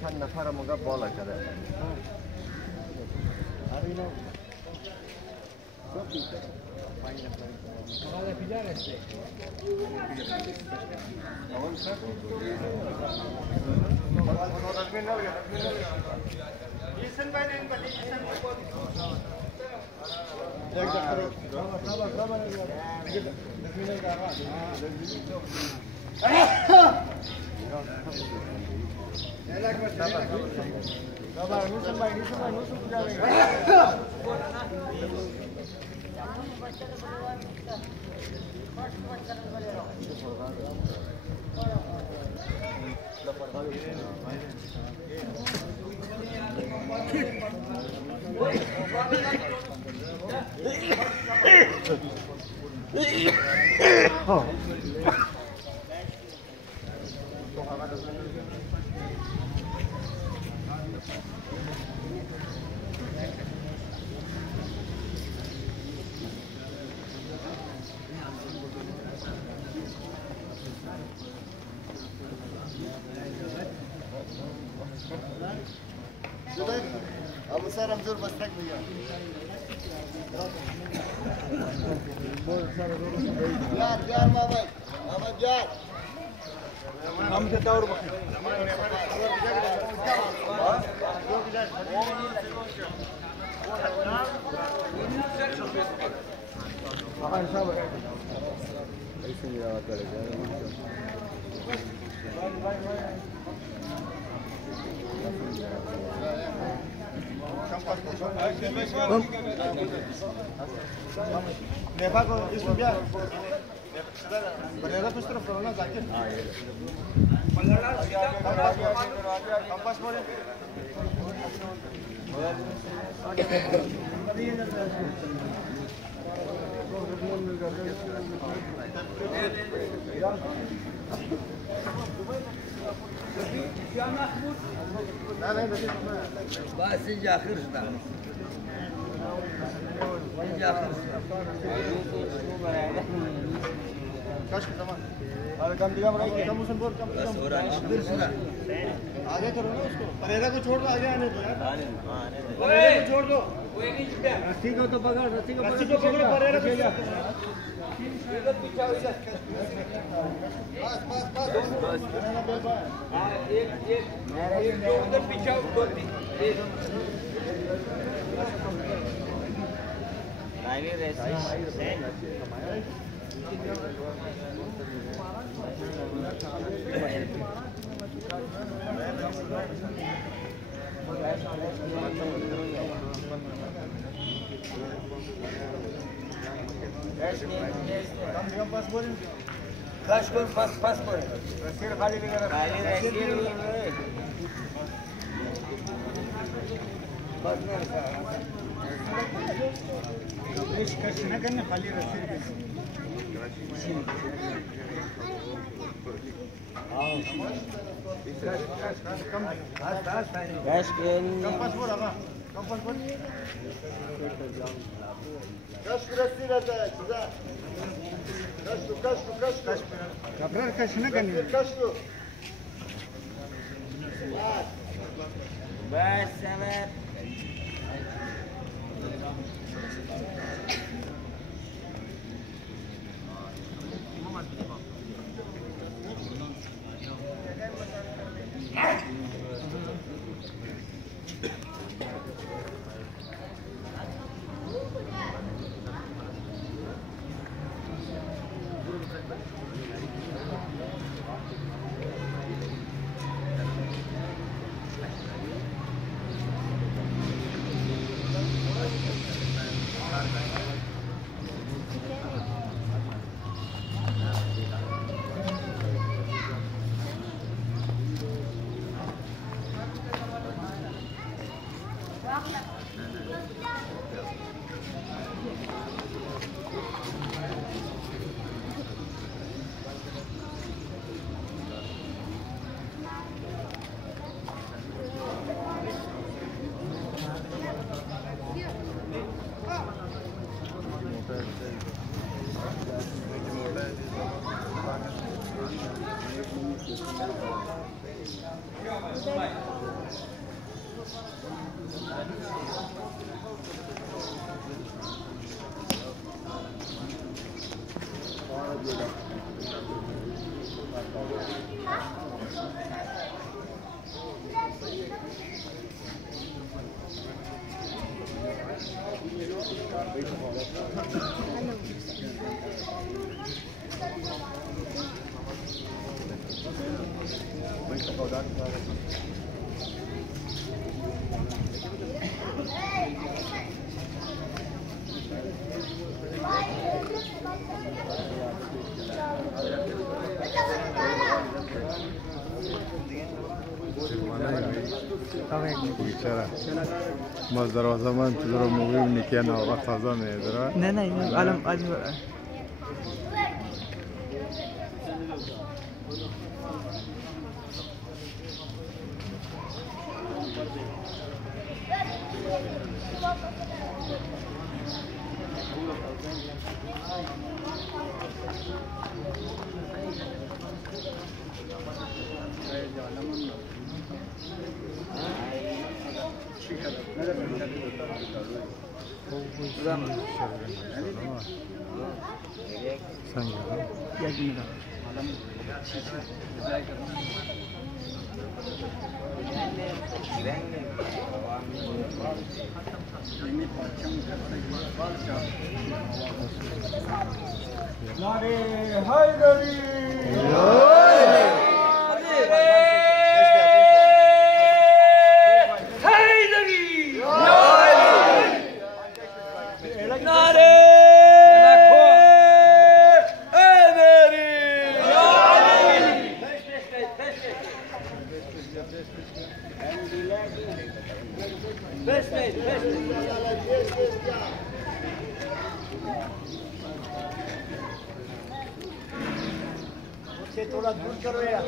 چند نفر موقع بالا کرده ابو سرم زور بستک بگم بیار محمد بیار هم ته دور بخیر آقا صاحب ایسه میاد داره नेपा को इसमें क्या बरेरा कुछ तरफ करो ना जाके कंपास मोड़े بس اینجا خرسنا اینجا خرسنا कश तमाम अरे कम दिखा बड़ा कम उसने बोल कम बस हो रहा है खरसना आगे करो ना उसको परेरा को छोड़ दो आगे आने दो यार आने दे परेरा को छोड़ दो रस्सी को तो पकड़ रस्सी को पकड़ो परेरा को इधर पीछे हो जा बस हां एक उधर पीछे दो तीन नहीं रस्सी Kaç gün pas koy. रस्सी खाली वगैरह खाली रस्सी बस इस कश न करना खाली रस्सी Kaç gün कंपास बोल आगा कंपास बोल कश रस्सी रहता है सीधा कश कपड़ा कश न करना कश को बस समय بیچاره ما در زمان تو رو مویم نکیه و تازه میداره نه الان थोड़ा दूर करो यार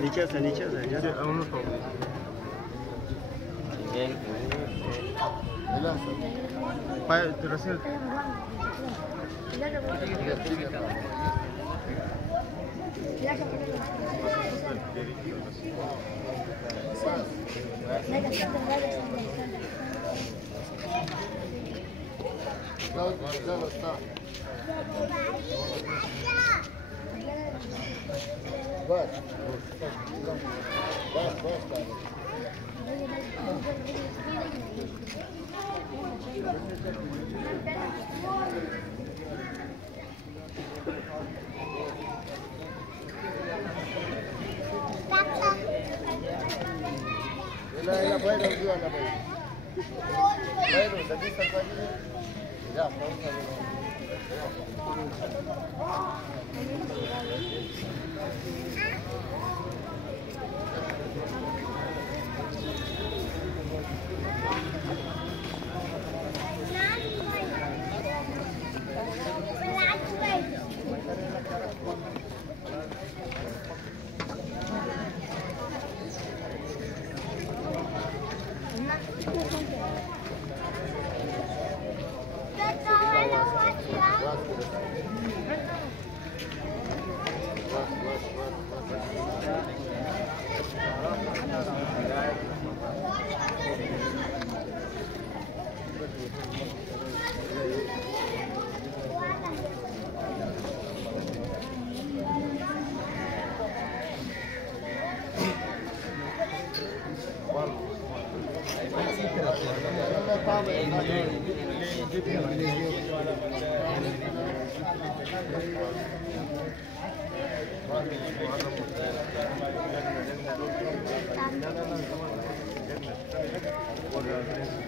नीचे से